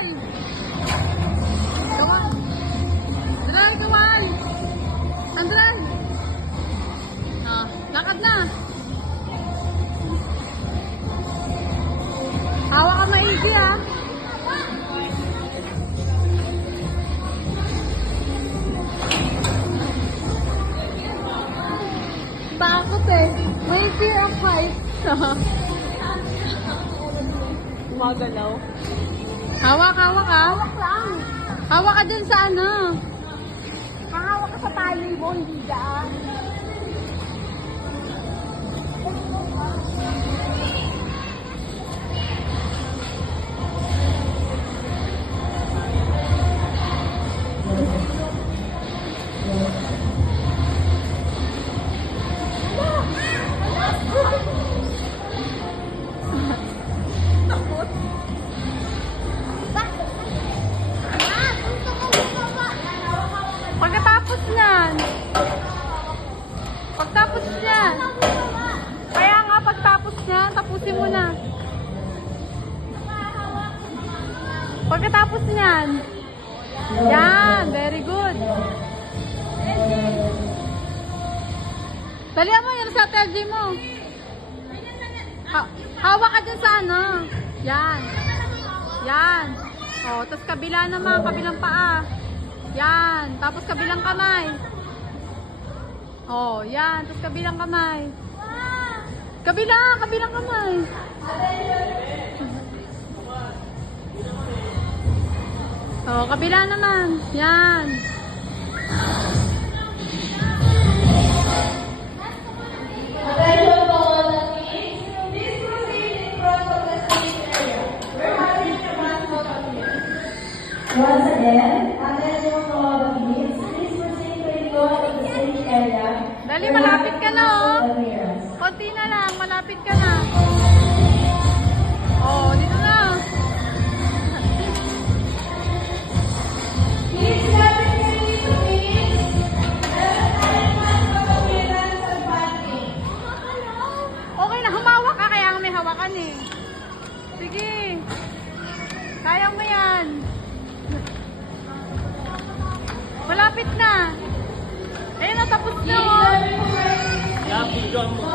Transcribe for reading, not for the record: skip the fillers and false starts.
Kawal! Kawal! Dry, kawal! Sandray! Ah, lakad na! Hawa ka maigi ha! Takot eh. May fear of heights. Umagalaw. Hawak, hawak ka. Hawak lang. Hawak ka dun sa ano. Hawak ka sa tali mo, hindi daan. Pagkatapos niyan. Pagtapos niyan. Kaya nga pagtapos niyan, tapusin mo na. Pagkatapos niyan. Yan, very good. Dalihan mo yung sa TLG mo. Hawak ka dyan sa ano. Yan. Yan. O, tapos kabila naman, kabilang paa. Yan. Tapos kabilang kamay. Oh, yan. Tapos kabilang kamay. Kabilang kamay. Oh, kabila naman. Yan. Once again, attention to all the kids. Please proceed to enjoy in the stage area. Dali, malapit ka na, oh. The parents. Konti na lang, malapit ka na. Oh, dito na. Please, lapit kayo dito, please. Meron tayong mas pag-appearance at banking. Okay na, humawak ka, kaya nga may hawakan eh. Sige. Kaya mo yan. Malapit na. Ayun na, tapos na, oh. Yeah, video mo.